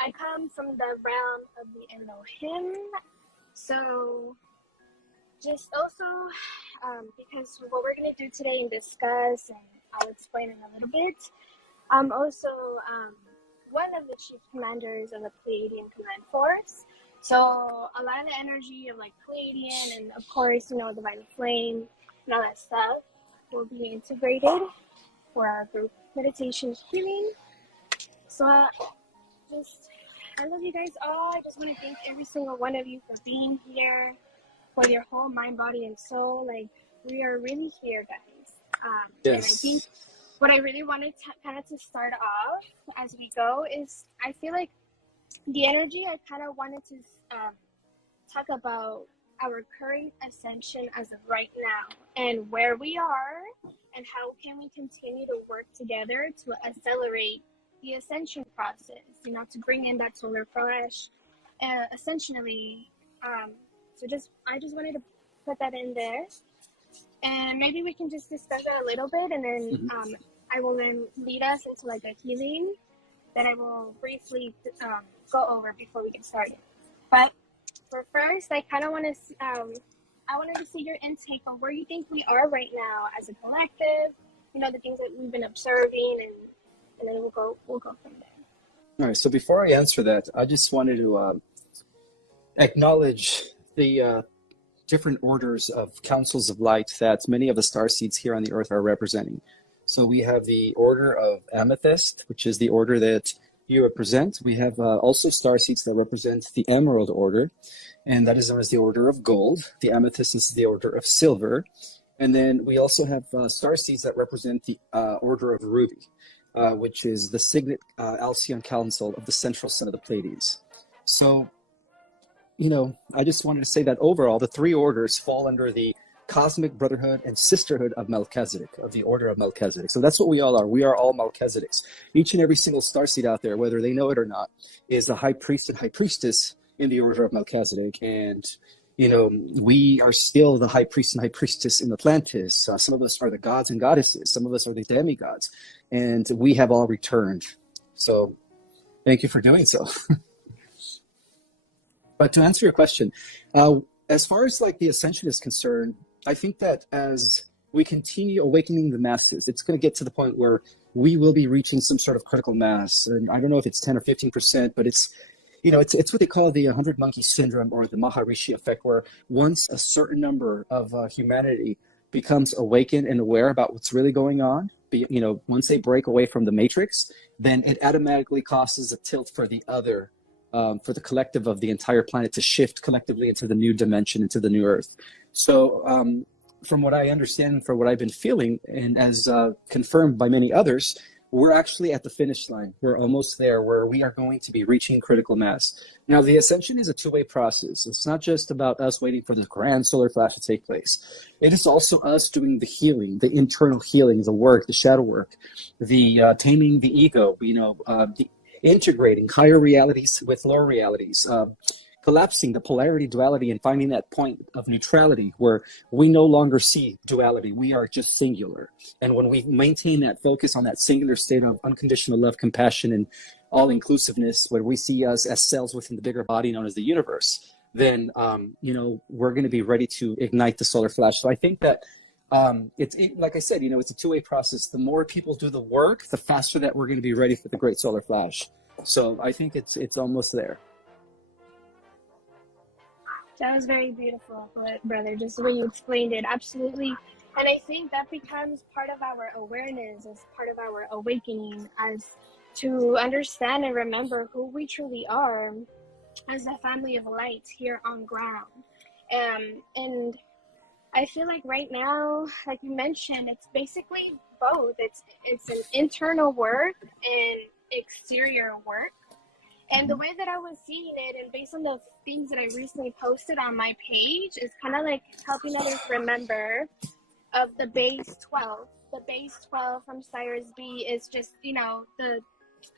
I come from the realm of the Elohim. So just also, because what we're going to do today and discuss, and I'll explain in a little bit, I'm also one of the chief commanders of the Pleiadian Command Force. So a lot of the energy of like Pleiadian and of course, you know, the Vital Flame and all that stuff will be integrated for our group meditation healing. So I love you guys all. I just want to thank every single one of you for being here, for your whole mind, body, and soul. Like, we are really here, guys. And I think Yes. what I really wanted to start off as we go is, I feel like the energy, I kind of wanted to talk about our current ascension as of right now and where we are and how can we continue to work together to accelerate the ascension process, you know, to bring in that solar flash, essentially. I just wanted to put that in there, and maybe we can just discuss that a little bit, and then Mhm. I will then lead us into like a healing that I will briefly go over before we get started. But for first, I kind of want to I wanted to see your intake on where you think we are right now as a collective. You know, the things that we've been observing, and then we'll go from there. All right. So before I answer that, I just wanted to acknowledge the different orders of councils of light that many of the star seeds here on the earth are representing. So we have the order of amethyst, which is the order that you represent. We have also star seeds that represent the emerald order, and that is known as the order of gold. The amethyst is the order of silver. And then we also have star seeds that represent the order of ruby, which is the signet Alcyon Council of the central sun of the Pleiades. So, you know, I just wanted to say that overall, the three orders fall under the cosmic brotherhood and sisterhood of Melchizedek, of the order of Melchizedek. So that's what we all are. We are all Melchizedeks. Each and every single starseed out there, whether they know it or not, is a high priest and high priestess in the order of Melchizedek. And, you know, we are still the high priest and high priestess in Atlantis. Some of us are the gods and goddesses. Some of us are the demigods. And we have all returned. So thank you for doing so. But to answer your question, as far as like the ascension is concerned, I think that as we continue awakening the masses, it's going to get to the point where we will be reaching some sort of critical mass. And I don't know if it's 10 or 15%, but it's, you know, it's what they call the 100 monkey syndrome or the Maharishi effect, where once a certain number of humanity becomes awakened and aware about what's really going on, you know, once they break away from the matrix, then it automatically causes a tilt for the other, for the collective of the entire planet to shift collectively into the new dimension, into the new earth. So from what I understand, from what I've been feeling, and as confirmed by many others, we're actually at the finish line. We're almost there where we are going to be reaching critical mass. Now, the ascension is a two-way process. It's not just about us waiting for the grand solar flash to take place. It is also us doing the healing, the internal healing, the work, the shadow work, the taming the ego, you know, the integrating higher realities with lower realities, collapsing the polarity duality and finding that point of neutrality where we no longer see duality. We are just singular. And when we maintain that focus on that singular state of unconditional love, compassion, and all-inclusiveness, where we see us as cells within the bigger body known as the universe, then, you know, we're going to be ready to ignite the solar flash. So I think that like I said, you know, it's a two-way process. The more people do the work, the faster that we're going to be ready for the great solar flash. So I think it's almost there. That was very beautiful, brother, just the way you explained it. Absolutely. And I think that becomes part of our awareness, as part of our awakening, as to understand and remember who we truly are as a family of light here on ground. And I feel like right now, like you mentioned, it's basically both. It's an internal work and exterior work. And the way that I was seeing it, and based on the things that I recently posted on my page, is kind of like helping others remember of the base 12. The base 12 from Cyrus B is just, you know, the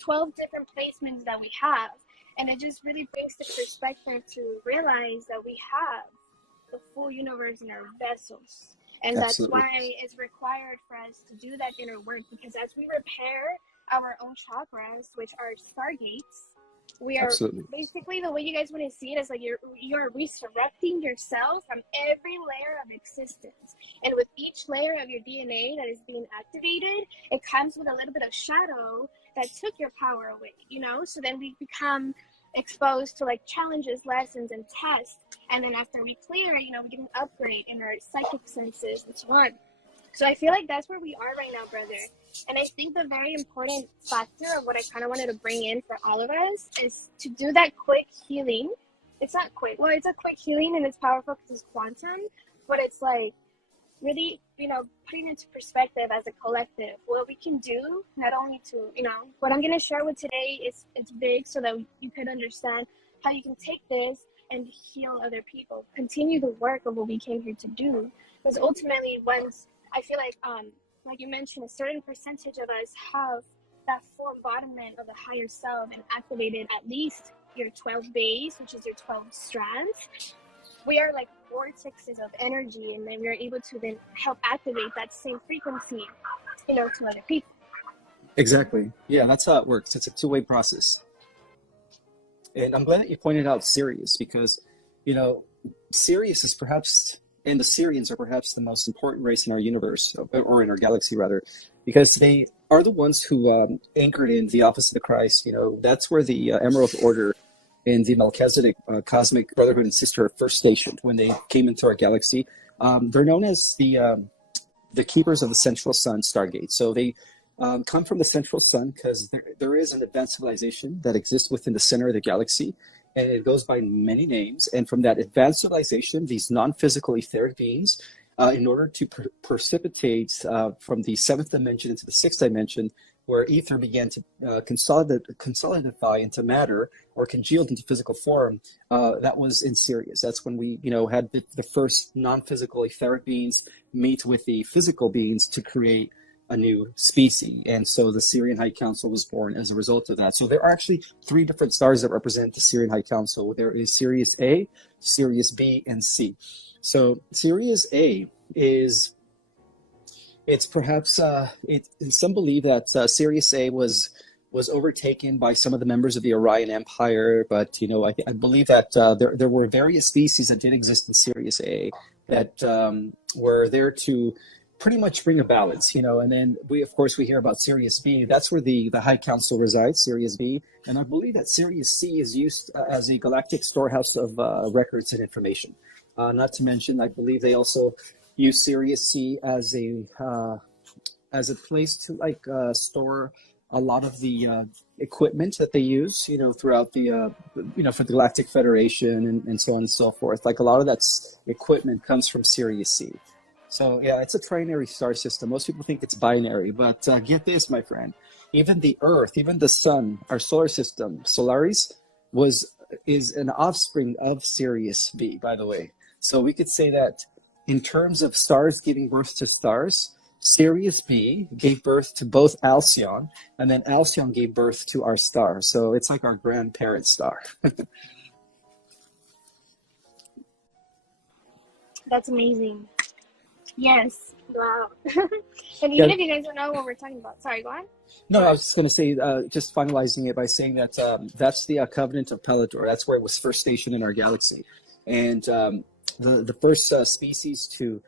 12 different placements that we have. And it just really brings the perspective to realize that we have the full universe in our vessels. And Absolutely. that's why it's required for us to do that inner work, because as we repair our own chakras, which are stargates. We are Absolutely. basically, the way you guys want to see it is like you're resurrecting yourself from every layer of existence. And with each layer of your DNA that is being activated, it comes with a little bit of shadow that took your power away, you know? So then we become exposed to like challenges, lessons, and tests. And then after we clear, you know, we get an upgrade in our psychic senses and so on. So I feel like that's where we are right now, brother. And I think the very important factor of what I kind of wanted to bring in for all of us is to do that quick healing. It's not quick. Well, it's a quick healing and it's powerful because it's quantum, but it's like really, you know, putting into perspective as a collective what we can do, not only to, you know, what I'm going to share with today is it's big so that you could understand how you can take this and heal other people, continue the work of what we came here to do. Because ultimately, once I feel like you mentioned, a certain percentage of us have that full embodiment of the higher self and activated at least your 12 bays, which is your 12 strands. We are like vortexes of energy, and then we're able to then help activate that same frequency, you know, to other people. Exactly. Yeah, that's how it works. It's a two-way process. And I'm glad that you pointed out Sirius because, you know, Sirius is perhaps, and the Syrians are perhaps the most important race in our universe, or in our galaxy rather, because they are the ones who anchored in the office of the Christ. You know, that's where the Emerald Order and the Melchizedek Cosmic Brotherhood and Sisterhood first stationed when they came into our galaxy. They're known as the keepers of the central sun stargate. So they come from the central sun because there is an advanced civilization that exists within the center of the galaxy, and it goes by many names. And from that advanced civilization, these non-physical etheric beings, in order to precipitate from the seventh dimension into the sixth dimension, where ether began to consolidify into matter or congealed into physical form, that was in Sirius. That's when we, you know, had the first non-physical etheric beings meet with the physical beings to create a new species. And so the Syrian High Council was born as a result of that. So there are actually three different stars that represent the Syrian High Council. There is Sirius A, Sirius B, and C. So Sirius A is, it's perhaps, some believe that Sirius A was overtaken by some of the members of the Orion Empire, but, you know, I believe that there were various species that did exist in Sirius A that were there to pretty much bring a balance, you know. And then we hear about Sirius B. That's where the High Council resides, Sirius B. And I believe that Sirius C is used as a galactic storehouse of records and information. Not to mention, I believe they also use Sirius C as a place to store a lot of the equipment that they use, you know, throughout the, you know, for the Galactic Federation and so on and so forth. Like a lot of that equipment comes from Sirius C. So yeah, it's a trinary star system. Most people think it's binary, but get this, my friend. Even the Earth, even the Sun, our solar system, Solaris, is an offspring of Sirius B, by the way. So we could say that in terms of stars giving birth to stars, Sirius B gave birth to both Alcyon, and then Alcyon gave birth to our star. So it's like our grandparent star. That's amazing. Yes. Wow. And even if you guys don't know what we're talking about, sorry, go on. No, I was just going to say, just finalizing it by saying that that's the Covenant of Pelador. That's where it was first stationed in our galaxy. And the first species to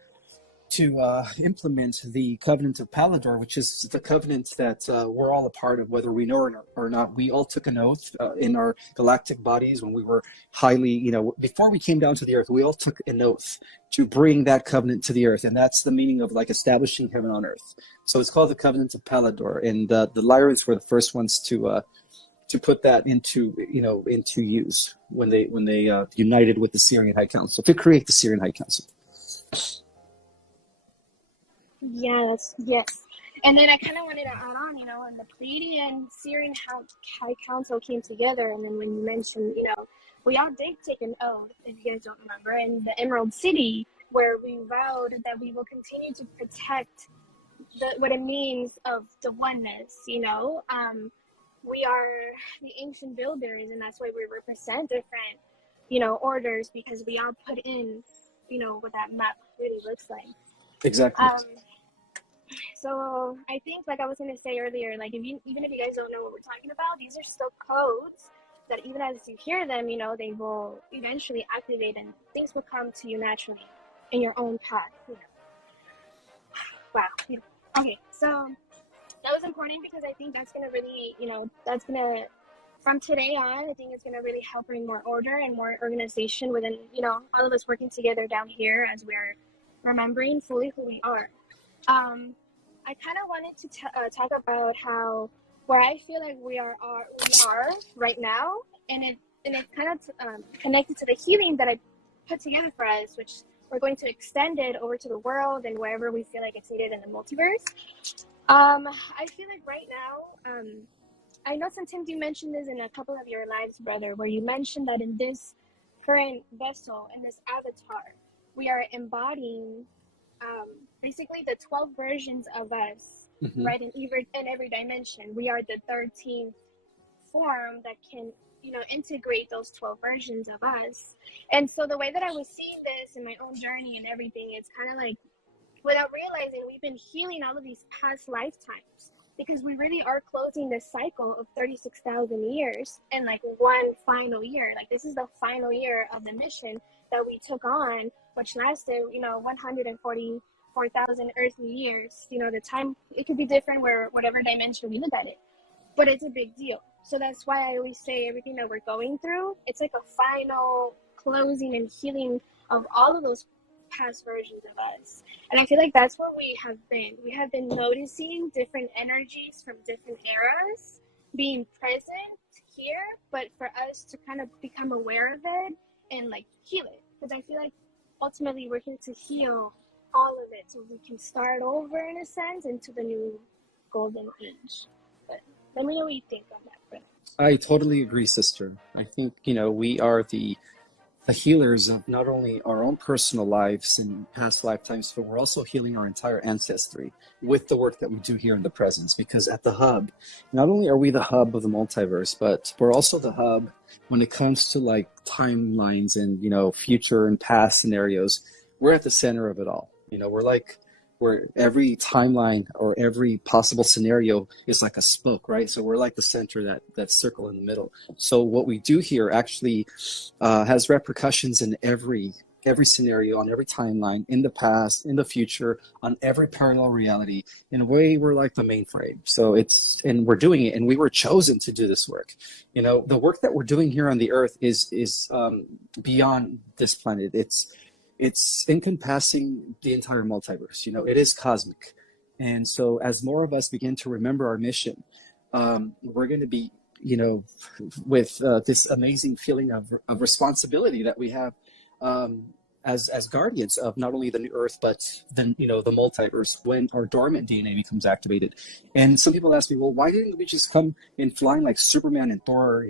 implement the Covenant of Palador, which is the covenant that we're all a part of, whether we know or not. We all took an oath in our galactic bodies when we were highly, you know, before we came down to the Earth, we all took an oath to bring that covenant to the Earth. And that's the meaning of like establishing heaven on Earth. So it's called the Covenant of Palador. And the Lyrans were the first ones to put that into use when they united with the Syrian High Council to create the Syrian High Council. Yes. And then I kind of wanted to add on, you know, when the Pleiadian Syrian High Council came together, and then when you mentioned, you know, we all did take an oath, if you guys don't remember, in the Emerald City, where we vowed that we will continue to protect what it means of the oneness, you know. We are the ancient builders, and that's why we represent different, you know, orders, because we all put in, you know, what that map really looks like. Exactly. So I think, like I was gonna say earlier, like even if you guys don't know what we're talking about, these are still codes that even as you hear them, they will eventually activate and things will come to you naturally in your own path. Wow. Okay, so that was important because I think that's gonna really, that's gonna from today on, I think it's gonna really help bring more order and more organization within, all of us working together down here as we're remembering fully who we are. I kind of wanted to talk about how where I feel like we are right now, and it's kind of connected to the healing that I put together for us, which we're going to extend it over to the world and wherever we feel like it's needed in the multiverse. I feel like right now, I know sometimes you mentioned this in a couple of your lives, brother, where you mentioned that in this current vessel, in this avatar, we are embodying basically the 12 versions of us, Mm-hmm. right? In every dimension, we are the 13th form that can, integrate those 12 versions of us. And so the way that I was seeing this in my own journey and everything, it's kind of like without realizing we've been healing all of these past lifetimes because we really are closing this cycle of 36,000 years in like one final year. Like this is the final year of the mission that we took on, which lasted, 144,000 earthly years. The time, it could be different where whatever dimension we look at it, but it's a big deal. So that's why I always say everything that we're going through, it's like a final closing and healing of all of those past versions of us. And I feel like that's what we have been. We have been noticing different energies from different eras being present here, but for us to kind of become aware of it and like heal it. Because I feel like ultimately we're here to heal all of it so we can start over in a sense into the new golden age. But let me know what you think on that, brother. I totally agree, sister. I think, we are the healers of not only our own personal lives and past lifetimes, but we're also healing our entire ancestry with the work that we do here in the presence. Because at the hub, not only are we the hub of the multiverse, but we're also the hub when it comes to like timelines and, future and past scenarios. We're at the center of it all. We're like, where every timeline or every possible scenario is like a spoke, right? So we're like the center, that circle in the middle. So what we do here actually has repercussions in every scenario, on every timeline, in the past, in the future, on every parallel reality. In a way, we're like the mainframe. So and we're doing it, and we were chosen to do this work. The work that we're doing here on the earth is beyond this planet. It's encompassing the entire multiverse. It is cosmic. And so as more of us begin to remember our mission, we're going to be, with this amazing feeling of responsibility that we have as guardians of not only the new earth, but then, the multiverse when our dormant DNA becomes activated. And some people ask me, well, why didn't we just come in flying like Superman and Thor,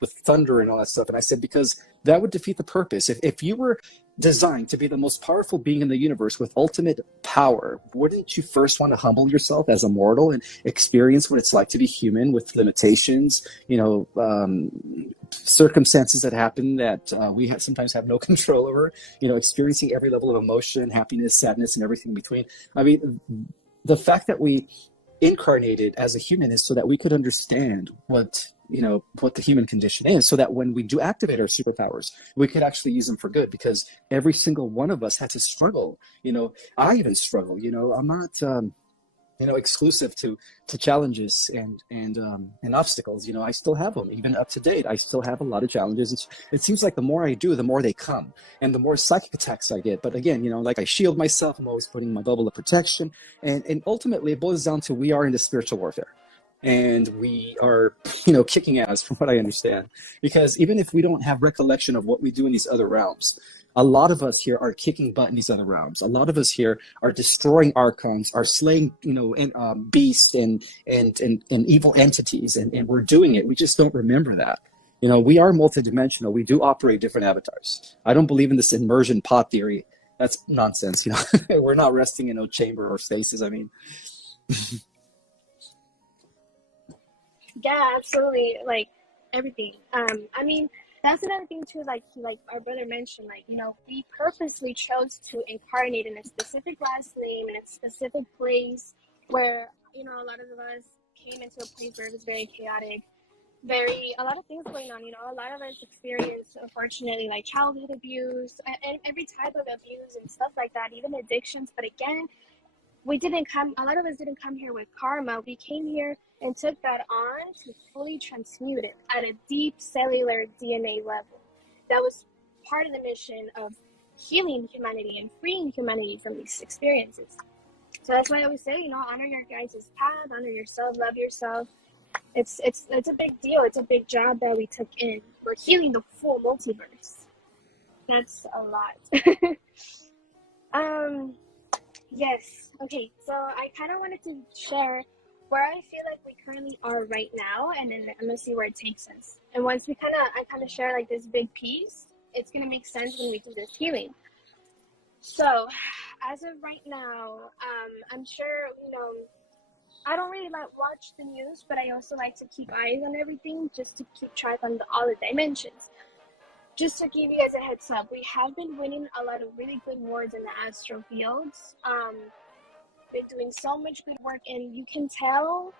with thunder and all that stuff? And I said, because that would defeat the purpose. If you were designed to be the most powerful being in the universe with ultimate power, wouldn't you first want to humble yourself as a mortal and experience what it's like to be human with limitations, circumstances that happen that we sometimes have no control over, experiencing every level of emotion, happiness, sadness, and everything in between. I mean, the fact that we incarnated as a human is so that we could understand what the human condition is, so that when we do activate our superpowers, we could actually use them for good, because every single one of us had to struggle. I even struggle. I'm not exclusive to challenges and obstacles. I still have them, even up to date. I still have a lot of challenges. It seems like the more I do, the more they come, and the more psychic attacks I get. But again, like I shield myself. I'm always putting my bubble of protection, and ultimately it boils down to we are into spiritual warfare. And we are, kicking ass from what I understand, because even if we don't have recollection of what we do in these other realms, a lot of us here are kicking butt in these other realms. A lot of us here are destroying archons, are slaying, beasts and evil entities, and we're doing it. We just don't remember that. We are multidimensional. We do operate different avatars. I don't believe in this immersion pod theory. That's nonsense. We're not resting in no chamber or stasis. I mean. Yeah, absolutely. Like everything. I mean, that's another thing too. Like our brother mentioned, like we purposely chose to incarnate in a specific last name in a specific place where, you know, a lot of us came into a place where it was very chaotic, a lot of things going on. You know, a lot of us experienced, unfortunately, like childhood abuse and every type of abuse and stuff like that, even addictions. But again, a lot of us didn't come here with karma. We came here and took that on to fully transmute it at a deep cellular DNA level. That was part of the mission of healing humanity and freeing humanity from these experiences. So that's why I always say, you know, honor your guys' path, honor yourself, love yourself. It's a big deal. It's a big job that we took in. We're healing the full multiverse. That's a lot. Yes. Okay. So I kind of wanted to share where I feel like we currently are right now, and then I'm gonna see where it takes us. And once I kind of share like this big piece, it's gonna make sense when we do this healing. So, as of right now, I'm sure, you know, I don't really like watch the news, but I also like to keep eyes on everything just to keep track on all the dimensions. Just to give you guys a heads up, we have been winning a lot of really good wars in the astral fields. Been doing so much good work, and you can tell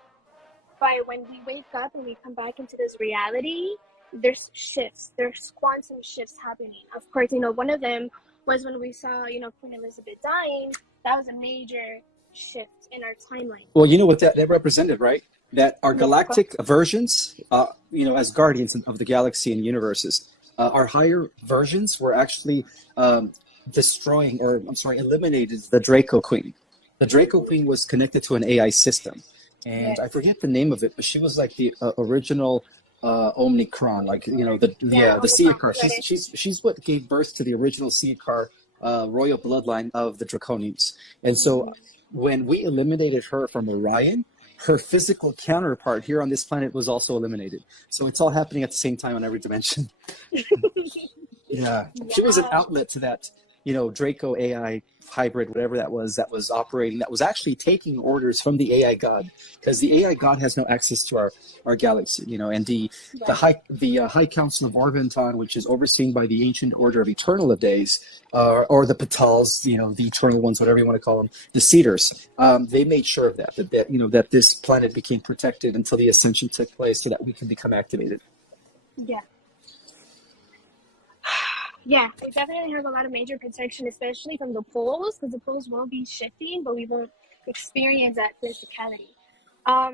by when we wake up and we come back into this reality, there's shifts, there's quantum shifts happening. Of course, you know, one of them was when we saw, you know, Queen Elizabeth dying. That was a major shift in our timeline. Well, you know what that represented, right? That our galactic versions, you know, as guardians of the galaxy and universes, our higher versions were actually destroying, or I'm sorry, eliminated the Draco Queen. The Draco Queen was connected to an AI system, and I forget the name of it, but she was like the original Omnicron, like, you know, the Seekar. She's what gave birth to the original Seekar royal bloodline of the Draconians, and so when we eliminated her from Orion, her physical counterpart here on this planet was also eliminated. So it's all happening at the same time on every dimension. Yeah, she was an outlet to that, you know, Draco AI hybrid, whatever that was operating, that was actually taking orders from the AI god, because the AI god has no access to our galaxy, you know, and the High Council of Orventon, which is overseen by the Ancient Order of Eternal of Days, or the Petals, you know, the Eternal Ones, whatever you want to call them, the Cedars. They made sure of that you know, that this planet became protected until the ascension took place, so that we can become activated. Yeah. Yeah, it definitely has a lot of major protection, especially from the poles, because the poles will be shifting, but we won't experience that physicality. That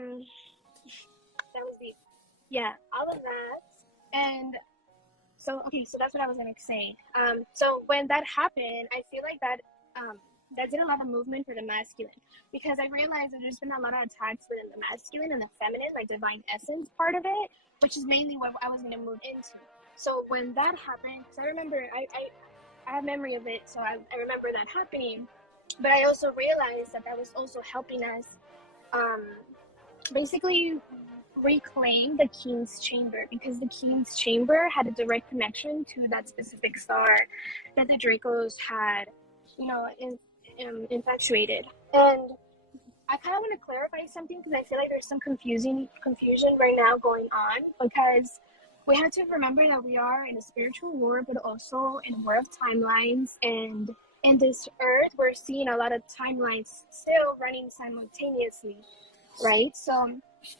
was deep. Yeah, all of that. And so, okay, so that's what I was going to say. So when that happened, I feel like that did a lot of movement for the masculine, because I realized that there's been a lot of attacks within the masculine and the feminine, like divine essence part of it, which is mainly what I was going to move into. So when that happened, because I remember, I have memory of it, so I remember that happening, but I also realized that was also helping us basically reclaim the King's Chamber, because the King's Chamber had a direct connection to that specific star that the Dracos had, you know, infatuated. And I kind of want to clarify something, because I feel like there's some confusion right now going on, because we have to remember that we are in a spiritual war, but also in a war of timelines. And in this earth, we're seeing a lot of timelines still running simultaneously, right? So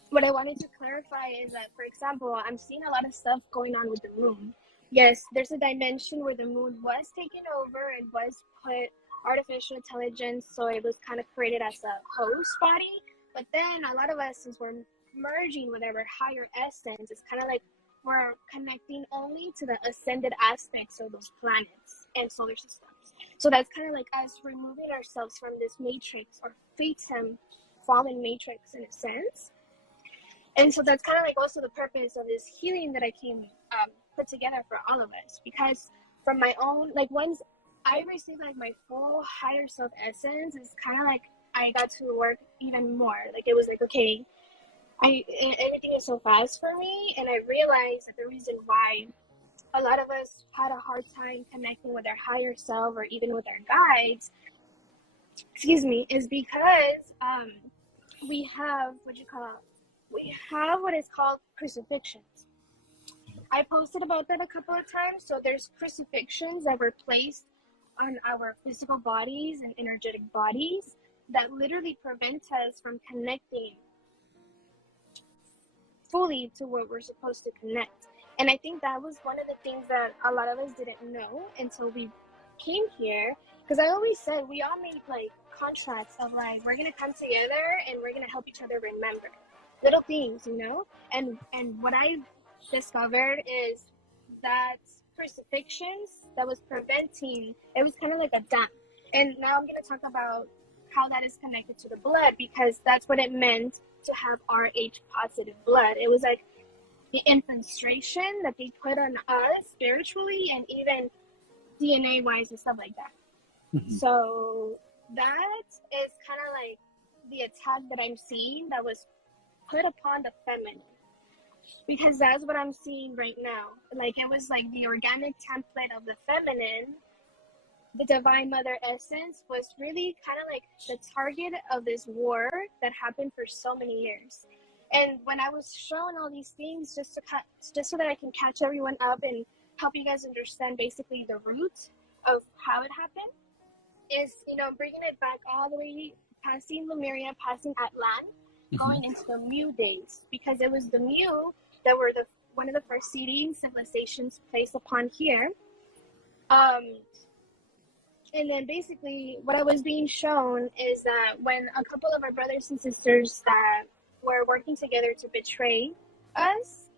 what I wanted to clarify is that, for example, I'm seeing a lot of stuff going on with the moon. Yes, there's a dimension where the moon was taken over and was put artificial intelligence, so it was kind of created as a host body. But then a lot of us, since we're merging with our higher essence, it's kind of like we're connecting only to the ascended aspects of those planets and solar systems. So that's kind of like us removing ourselves from this matrix, or phantom fallen matrix in a sense. And so that's kind of like also the purpose of this healing that I came put together for all of us, because from my own, like, once I received like my full higher self essence, it's kind of like I got to work even more. Like, it was like, okay, everything is so fast for me, and I realized that the reason why a lot of us had a hard time connecting with our higher self, or even with our guides, is because we have what is called crucifixions. I posted about that a couple of times. So there's crucifixions that were placed on our physical bodies and energetic bodies, that literally prevent us from connecting fully to what we're supposed to connect. And I think that was one of the things that a lot of us didn't know until we came here. Because I always said we all made like contracts of like, we're gonna come together and we're gonna help each other remember little things, you know. And what I discovered is that crucifixions that was preventing, it was kind of like a dam. And now I'm gonna talk about how that is connected to the blood, because that's what it meant to have Rh positive blood. It was like the infiltration that they put on us spiritually and even DNA wise and stuff like that. Mm-hmm. So that is kind of like the attack that I'm seeing that was put upon the feminine, because that's what I'm seeing right now. Like, it was like the organic template of the feminine. The divine mother essence was really kind of like the target of this war that happened for so many years. And when I was showing all these things, just so that I can catch everyone up and help you guys understand basically the root of how it happened, is, you know, bringing it back all the way, passing Lemuria, passing Atlan, going into the Mu days, because it was the Mu that were one of the first seeding civilizations placed upon here. And then basically what I was being shown is that when a couple of our brothers and sisters that were working together to betray us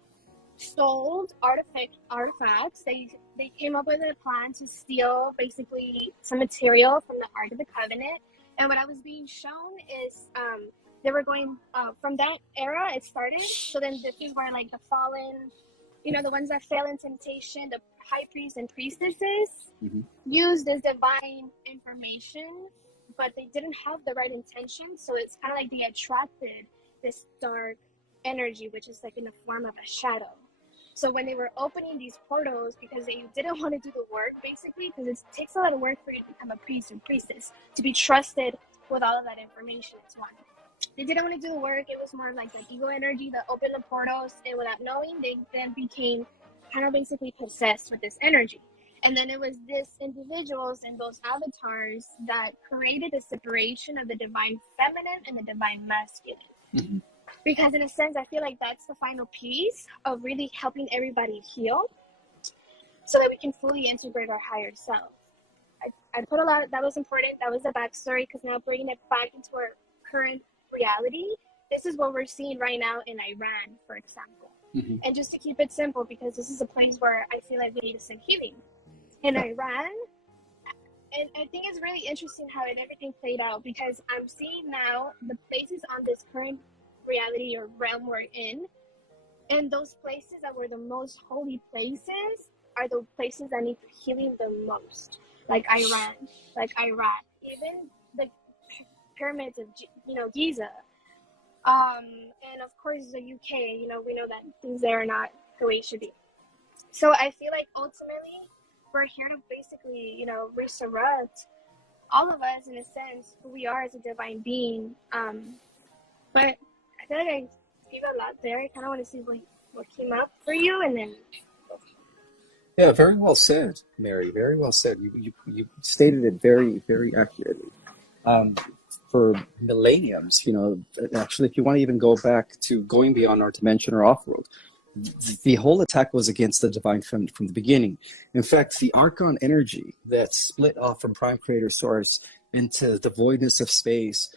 sold artifacts, they came up with a plan to steal basically some material from the Ark of the Covenant. And what I was being shown is they were going from that era, it started. So then this is where like the fallen, you know, the ones that fail in temptation, the high priests and priestesses use this divine information, but they didn't have the right intention. So it's kind of like they attracted this dark energy, which is like in the form of a shadow. So when they were opening these portals, because they didn't want to do the work, basically, because it takes a lot of work for you to become a priest or priestess, to be trusted with all of that information. It's one. They didn't want to do the work. It was more like the ego energy that opened the portals, and without knowing, they then became kind of basically possessed with this energy. And then it was this individuals and those avatars that created a separation of the divine feminine and the divine masculine. Because in a sense, I feel like that's the final piece of really helping everybody heal so that we can fully integrate our higher self. I put a lot of, that was important. That was the backstory, because now bringing it back into our current reality, this is what we're seeing right now in Iran, for example. And just to keep it simple, because this is a place where I feel like we need to send healing. In Iran, and I think it's really interesting how everything played out, because I'm seeing now the places on this current reality or realm we're in, and those places that were the most holy places are the places that need healing the most, like Iran, like Iraq, even the pyramids of Giza, and of course the UK. You know, we know that things there are not the way it should be. So I feel like ultimately we're here to basically, you know, resurrect all of us, in a sense, who we are as a divine being. But I feel like I gave a lot there. I kind of want to see what came up for you, and then. Yeah, very well said, Mary. Very well said. You stated it very, very accurately. For millenniums, you know, actually, if you want to even go back to going beyond our dimension or off-world, the whole attack was against the divine feminine from the beginning. In fact, the archon energy that split off from prime creator source into the voidness of space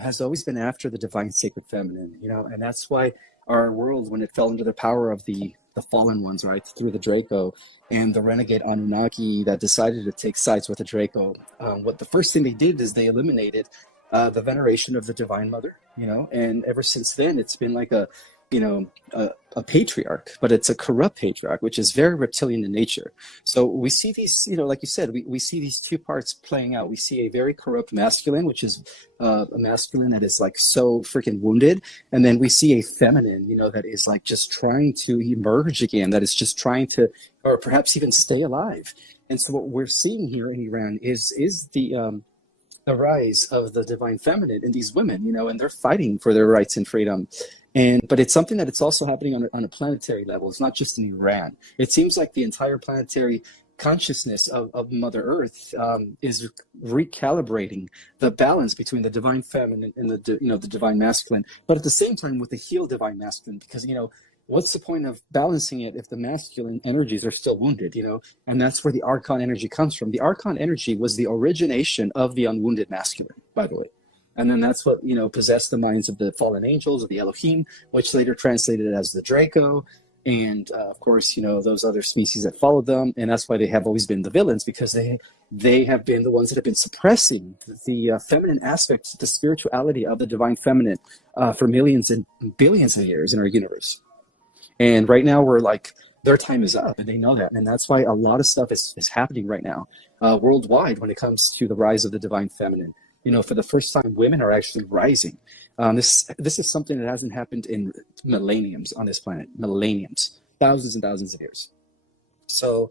has always been after the divine sacred feminine, you know, and that's why our world, when it fell under the power of the fallen ones, right, through the Draco and the renegade Anunnaki that decided to take sides with the Draco, what the first thing they did is they eliminated the veneration of the divine mother, you know, and ever since then it's been like a patriarch, but it's a corrupt patriarch, which is very reptilian in nature. So we see these, you know, like you said, we see these two parts playing out. We see a very corrupt masculine, which is a masculine that is like so freaking wounded. And then we see a feminine, you know, that is like just trying to emerge again, that is just trying to, or perhaps even stay alive. And so what we're seeing here in Iran is the rise of the divine feminine in these women, you know, and they're fighting for their rights and freedom. But it's something that it's also happening on a planetary level. It's not just in Iran. It seems like the entire planetary consciousness of Mother Earth is recalibrating the balance between the divine feminine and the divine masculine, but at the same time with the healed divine masculine, because what's the point of balancing it if the masculine energies are still wounded, and that's where the archon energy comes from. The archon energy was the origination of the unwounded masculine, by the way. And then that's what possessed the minds of the fallen angels, of the Elohim, which later translated as the Draco, and of course, those other species that followed them. And that's why they have always been the villains, because they have been the ones that have been suppressing the feminine aspects, the spirituality of the divine feminine for millions and billions of years in our universe. And right now we're like, their time is up, and they know that. And that's why a lot of stuff is happening right now worldwide when it comes to the rise of the divine feminine. For the first time, women are actually rising. This is something that hasn't happened in millenniums on this planet, millenniums, thousands and thousands of years. So,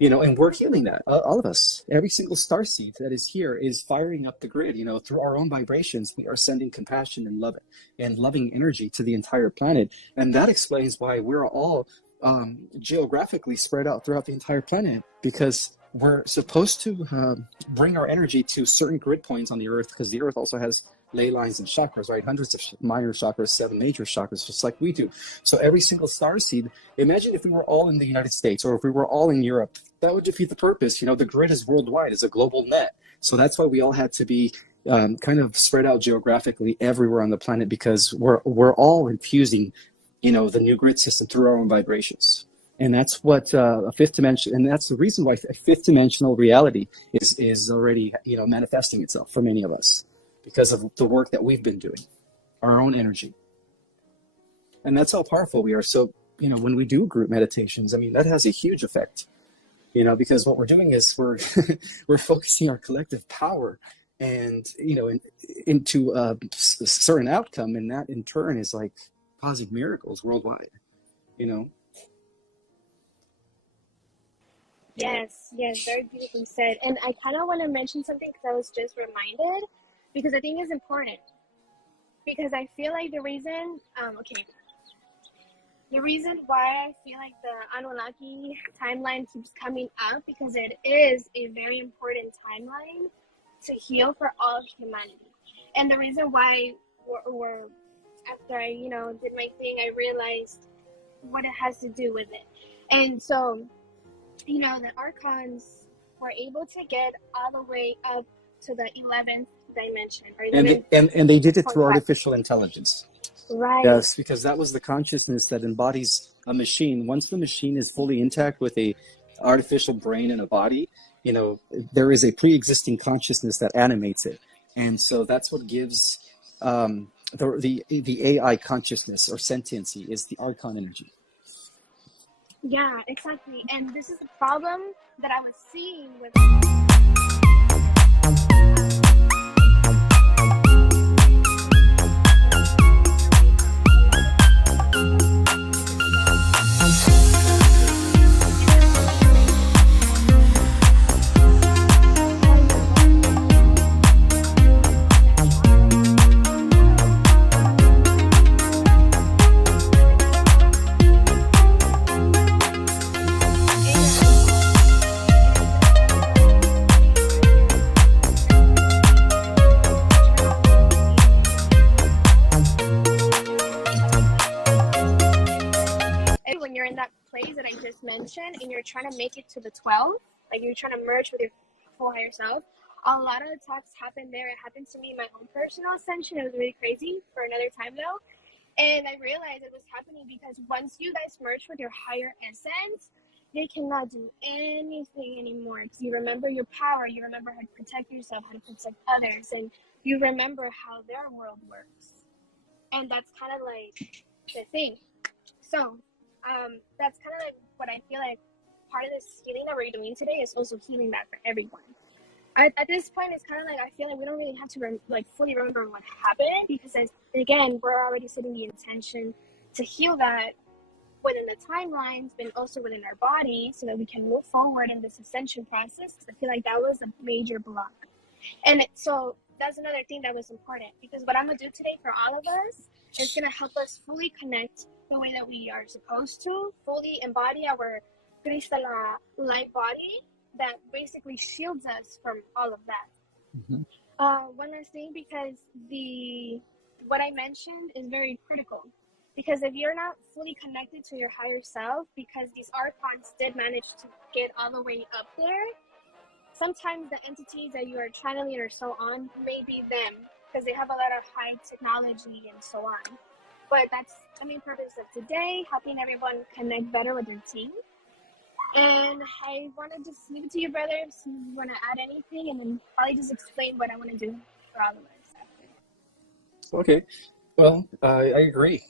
and we're healing that, all of us. Every single starseed that is here is firing up the grid. Through our own vibrations, we are sending compassion and love and loving energy to the entire planet. And that explains why we're all geographically spread out throughout the entire planet, because we're supposed to bring our energy to certain grid points on the Earth, because the Earth also has ley lines and chakras, right? Hundreds of minor chakras, 7 major chakras, just like we do. So every single star seed, imagine if we were all in the United States, or if we were all in Europe, that would defeat the purpose. The grid is worldwide, it's a global net. So that's why we all had to be kind of spread out geographically everywhere on the planet, because we're all infusing, the new grid system through our own vibrations. And that's what a fifth dimension, and that's the reason why a fifth dimensional reality is already, manifesting itself for many of us, because of the work that we've been doing, our own energy. And that's how powerful we are. So, when we do group meditations, that has a huge effect, because what we're doing is we're focusing our collective power and, into a certain outcome. And that in turn is like causing miracles worldwide, Yes, very beautifully said. And I kind of want to mention something, because I was just reminded, because I think it's important. Because I feel like the reason why I feel like the Anunnaki timeline keeps coming up, because it is a very important timeline to heal for all of humanity. And the reason why we're after I, did my thing, I realized what it has to do with it. And so, the archons were able to get all the way up to the 11th dimension. And they did it through artificial intelligence. Right. Yes, because that was the consciousness that embodies a machine. Once the machine is fully intact with a artificial brain and a body, there is a pre-existing consciousness that animates it. And so that's what gives the AI consciousness or sentiency, is the archon energy. Yeah, exactly. And this is the problem that I was seeing with when you're in that place that I just mentioned, and you're trying to make it to the 12, like you're trying to merge with your full higher self. A lot of attacks happen there. It happened to me in my own personal ascension. It was really crazy for another time though. And I realized it was happening because once you guys merge with your higher essence, you cannot do anything anymore, because you remember your power, you remember how to protect yourself, how to protect others, and you remember how their world works. And that's kind of like the thing. So that's kind of like what I feel like part of this healing that we're doing today is also healing that for everyone. At this point, it's kind of like I feel like we don't really have to fully remember what happened, because again, we're already setting the intention to heal that within the timelines, but also within our body, so that we can move forward in this ascension process. I feel like that was a major block. And so that's another thing that was important, because what I'm going to do today for all of us is going to help us fully connect the way that we are supposed to, fully embody our crystalline light body that basically shields us from all of that. Mm-hmm. One last thing, because what I mentioned is very critical. Because if you're not fully connected to your higher self, because these archons did manage to get all the way up there, sometimes the entities that you are channeling or so on may be them, because they have a lot of high technology and so on. But that's the main purpose of today, helping everyone connect better with their team. And I want to just leave it to you, brother, if you want to add anything, and then probably just explain what I want to do for all of us after. Okay. Well, I agree.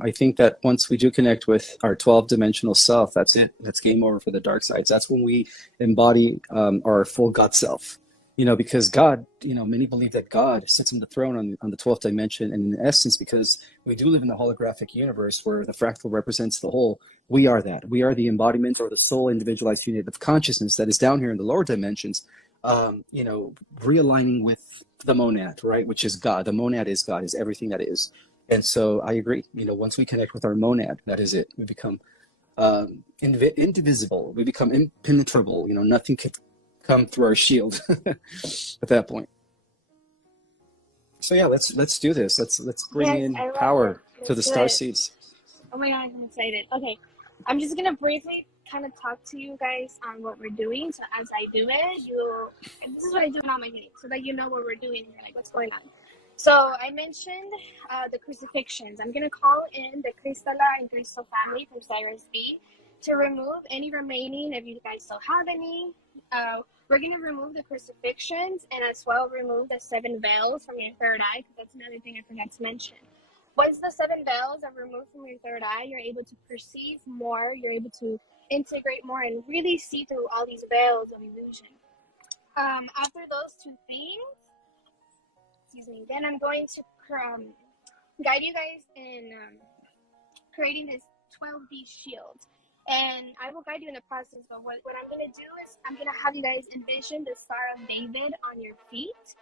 I think that once we do connect with our 12-dimensional self, that's it. That's game over for the dark sides. That's when we embody our full God self. Because God, many believe that God sits on the throne on the 12th dimension. And in essence, because we do live in the holographic universe where the fractal represents the whole, we are that. We are the embodiment or the soul individualized unit of consciousness that is down here in the lower dimensions, realigning with the monad, right? Which is God. The monad is God, is everything that is. And so I agree. Once we connect with our monad, that is it. We become indivisible. We become impenetrable. Nothing can come through our shield at that point. So yeah, let's do this. Let's bring in power to the star seeds. Oh my God, I'm excited. Okay, I'm just gonna briefly kind of talk to you guys on what we're doing. So as I do it, and this is what I do in all my meetings, so that you know what we're doing and like what's going on. So I mentioned the crucifixions. I'm gonna call in the Crystala and Crystal family from Cyrus B to remove any remaining, if you guys still have any. We're going to remove the crucifixions and as well remove the 7 veils from your third eye, because that's another thing I forgot to mention. Once the 7 veils are removed from your third eye, you're able to perceive more, you're able to integrate more and really see through all these veils of illusion. After those 2 things, then I'm going to guide you guys in creating this 12D shield. And I will guide you in the process, but what I'm going to do is I'm going to have you guys envision the Star of David on your feet.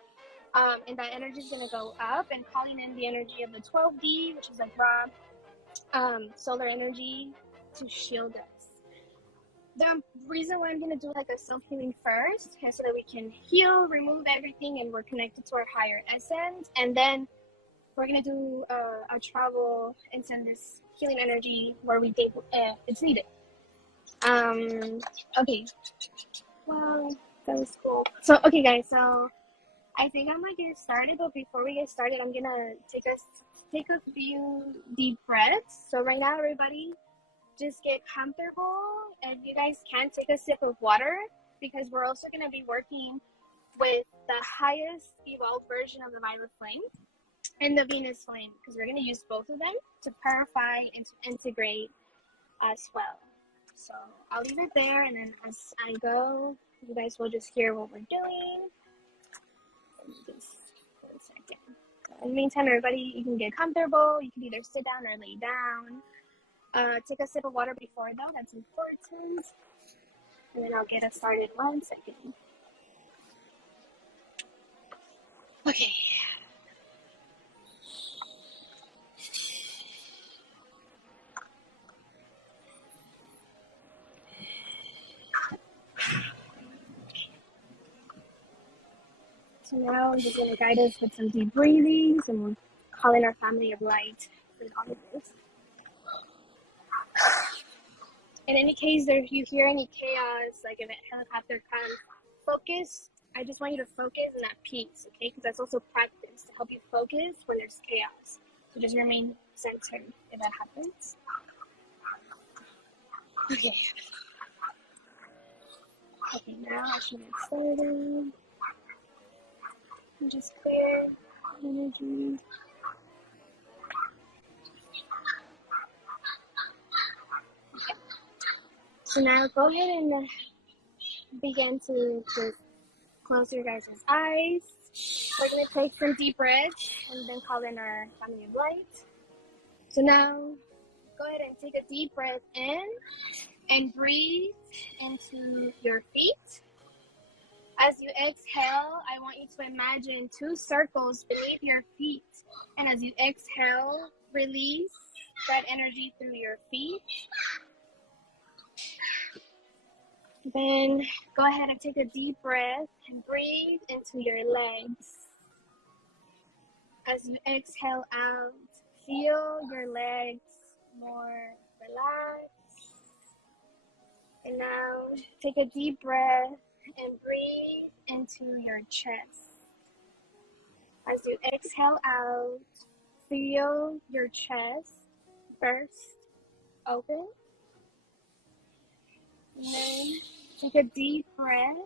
And that energy is going to go up and calling in the energy of the 12D, which is like raw solar energy to shield us. The reason why I'm going to do like a self-healing first is so that we can heal, remove everything, and we're connected to our higher essence. And then we're going to do a travel and send this healing energy where we think it's needed. Okay. Well, that was cool. So, okay, guys. So, I think I'm going to get started. But before we get started, I'm going to take a few deep breaths. So, right now, everybody, just get comfortable. If you guys can, take a sip of water, because we're also going to be working with the highest evolved version of the violet flame and the Venus flame, because we're going to use both of them to purify and to integrate as well. So I'll leave it there, and then as I go, you guys will just hear what we're doing. Just for a second. So in the meantime, everybody, you can get comfortable. You can either sit down or lay down. Take a sip of water before, though. That's important. And then I'll get us started 1 second. Okay. So now I'm just going to guide us with some deep breathings, and we'll call in our family of light for all of this. In any case, if you hear any chaos, like if a helicopter comes, focus. I just want you to focus on that peace, okay? Because that's also practice to help you focus when there's chaos. So just remain centered if that happens. Okay. Okay, now I should get started. Just clear energy. Okay. So now go ahead and begin to close your guys' eyes. We're going to take some deep breaths and then call in our family of light. So now go ahead and take a deep breath in and breathe into your feet. As you exhale, I want you to imagine 2 circles beneath your feet. And as you exhale, release that energy through your feet. Then go ahead and take a deep breath and breathe into your legs. As you exhale out, feel your legs more relaxed. And now take a deep breath and breathe into your chest. As you exhale out, feel your chest burst open. And then take a deep breath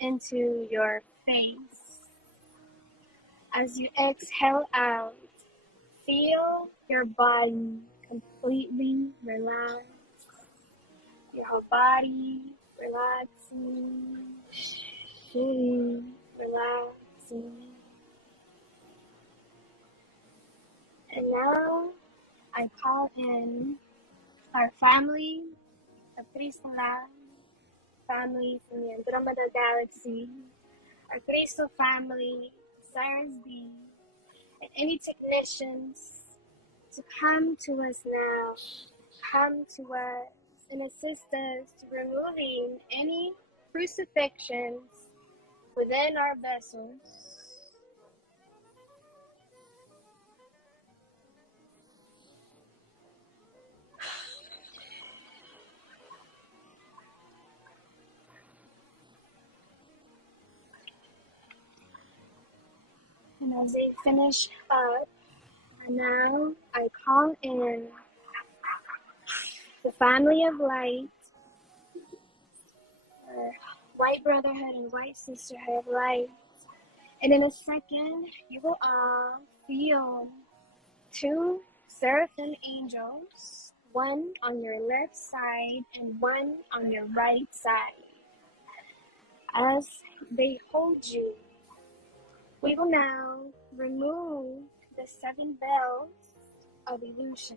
into your face. As you exhale out, feel your body completely relax. Your whole body relaxing, relaxing. And now I call in our family, the Crystal family from the Andromeda Galaxy, our Crystal family, Sirens B, and any technicians to come to us now, come to us and assist us to removing any crucifixions within our vessels. And as they finish up, now I call in the family of light, or white brotherhood and white sisterhood of light. And in a second, you will all feel two seraphim angels, one on your left side and one on your right side. As they hold you, we will now remove the 7 veils of illusion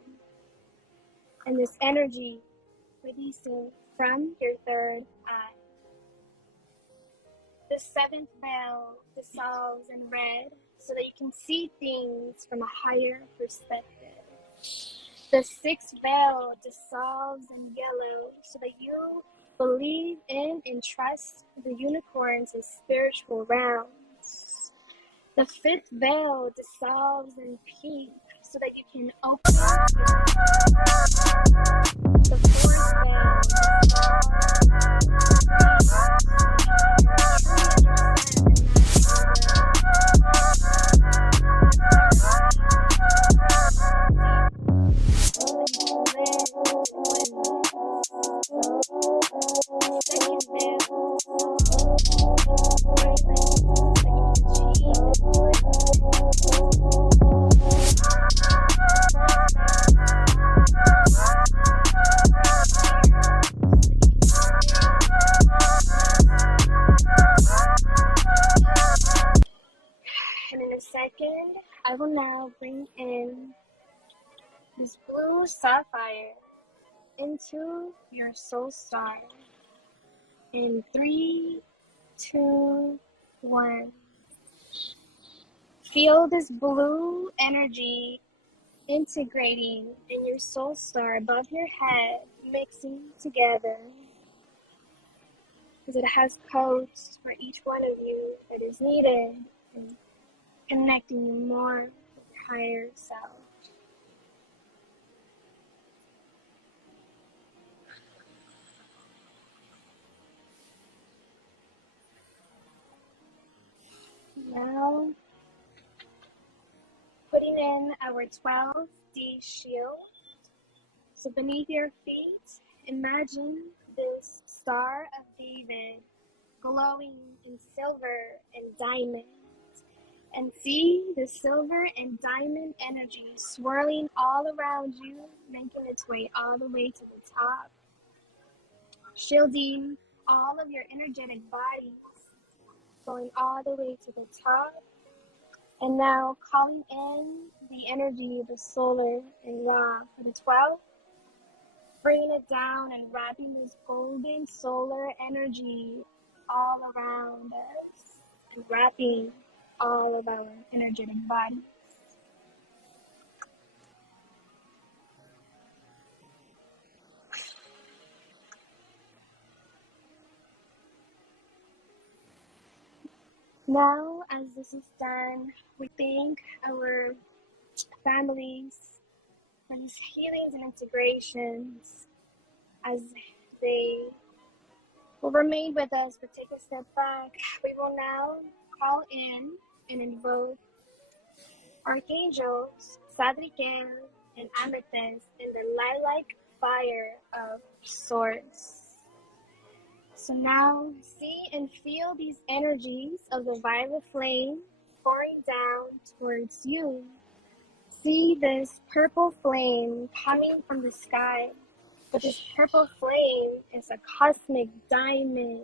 and this energy releasing from your third eye. The 7th veil dissolves in red so that you can see things from a higher perspective. The 6th veil dissolves in yellow so that you believe in and trust the unicorns and spiritual realms. The 5th veil dissolves in pink so that you can open the 4th veil And in a second, I will now bring in this blue sapphire into your soul star. In 3, 2, 1. Feel this blue energy integrating in your soul star above your head, mixing together. Because it has codes for each one of you that is needed, and connecting you more with your higher self. Now, putting in our 12D shield. So beneath your feet, imagine this Star of David glowing in silver and diamond. And see the silver and diamond energy swirling all around you, making its way all the way to the top, shielding all of your energetic bodies, going all the way to the top. And now calling in the energy of the solar and Ra for the 12, bringing it down and wrapping this golden solar energy all around us and wrapping all of our energetic bodies. Now, as this is done, we thank our families for these healings and integrations as they will remain with us, but take a step back. We will now call in and invoke archangels Sadriel and Amethyst in the lilac fire of Source. So now see and feel these energies of the violet flame pouring down towards you. See this purple flame coming from the sky. But this purple flame is a cosmic diamond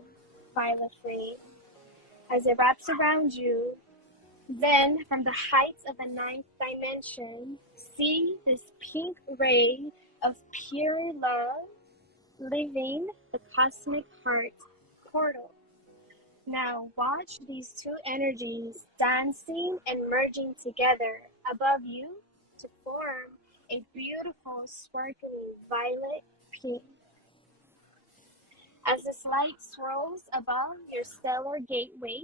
violet flame. As it wraps around you, then from the heights of the ninth dimension, see this pink ray of pure love leaving the cosmic heart portal. Now watch these two energies dancing and merging together above you to form a beautiful sparkling violet pink. As this light swirls above your stellar gateway,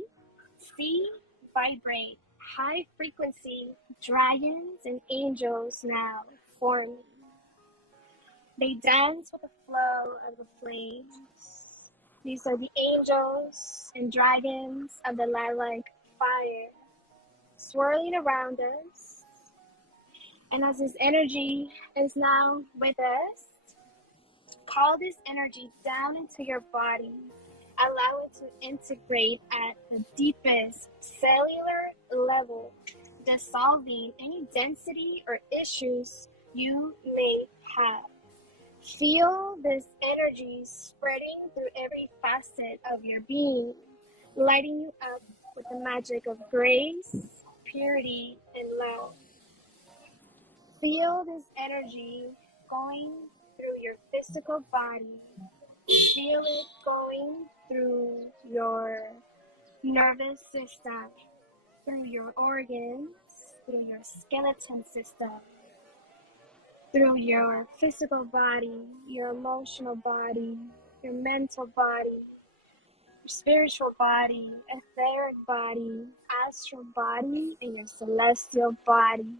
see, vibrate, high frequency dragons and angels now forming. They dance with the flow of the flames. These are the angels and dragons of the lilac fire, swirling around us. And as this energy is now with us, call this energy down into your body. Allow it to integrate at the deepest cellular level, dissolving any density or issues you may have. Feel this energy spreading through every facet of your being, lighting you up with the magic of grace, purity, and love. Feel this energy going through your physical body. Feel it going through your nervous system, through your organs, through your skeleton system, through your physical body, your emotional body, your mental body, your spiritual body, etheric body, astral body, and your celestial body.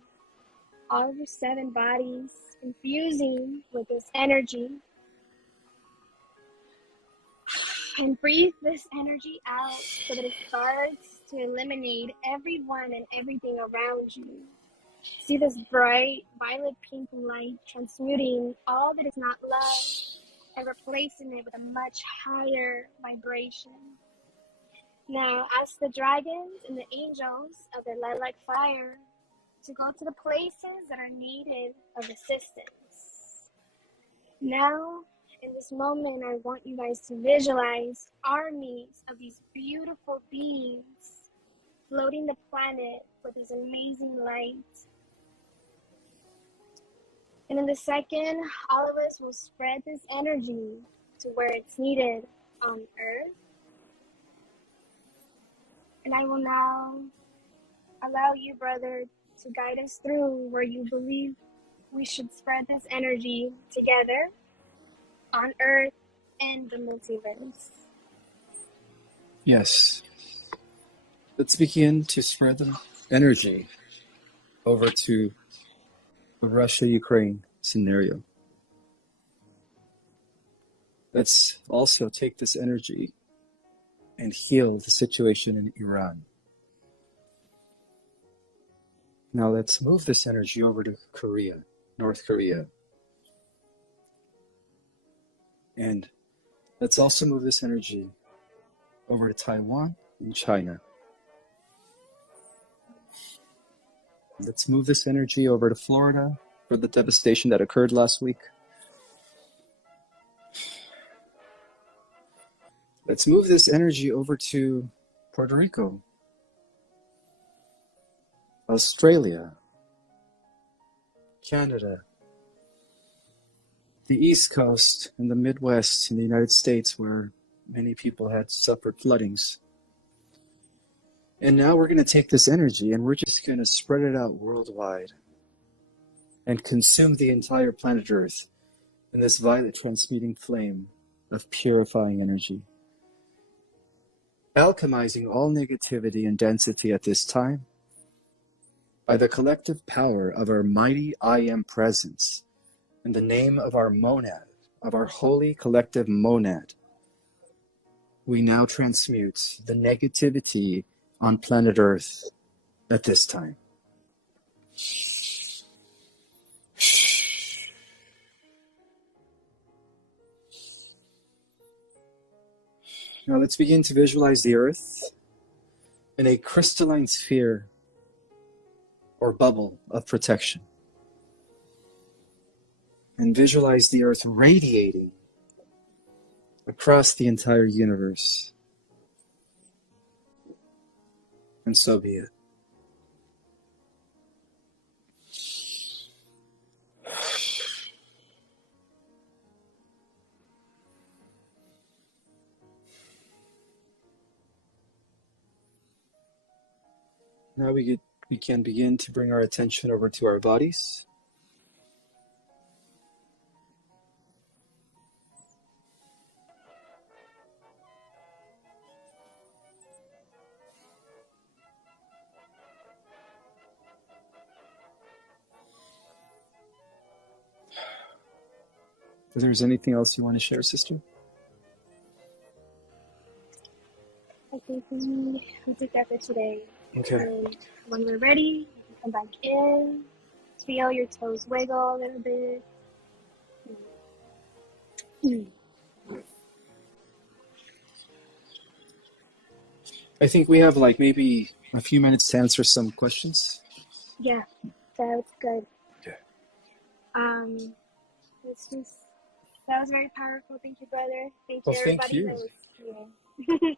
All of your 7 bodies infusing with this energy. And breathe this energy out so that it starts to eliminate everyone and everything around you. See this bright violet pink light transmuting all that is not love and replacing it with a much higher vibration. Now ask the dragons and the angels of the lilac fire to go to the places that are needed of assistance. Now, in this moment, I want you guys to visualize armies of these beautiful beings floating the planet with this amazing light. And in the second, all of us will spread this energy to where it's needed on Earth. And I will now allow you, brother, to guide us through where you believe we should spread this energy together on Earth and the multiverse. Yes. Let's begin to spread the energy over to the Russia-Ukraine scenario. Let's also take this energy and heal the situation in Iran. Now let's move this energy over to Korea, North Korea. And let's also move this energy over to Taiwan and China. Let's move this energy over to Florida for the devastation that occurred last week. Let's move this energy over to Puerto Rico, Australia, Canada, the East Coast and the Midwest in the United States, where many people had suffered floodings. And now we're going to take this energy and we're just going to spread it out worldwide and consume the entire planet Earth in this violet transmuting flame of purifying energy. alchemizing all negativity and density at this time by the collective power of our mighty I Am presence, in the name of our monad, of our holy collective monad. We now transmute the negativity on planet Earth at this time. Now let's begin to visualize the Earth in a crystalline sphere or bubble of protection. And visualize the Earth radiating across the entire universe. And so be it. Now we can begin to bring our attention over to our bodies. If there's anything else you want to share, sister? I think we did that for today. Okay. And when we're ready, you can come back in. Feel your toes wiggle a little bit. I think we have like maybe a few minutes to answer some questions. Yeah, that's good. Okay. That was very powerful. Thank you, brother. Thank you, Well, thank everybody you. that was here.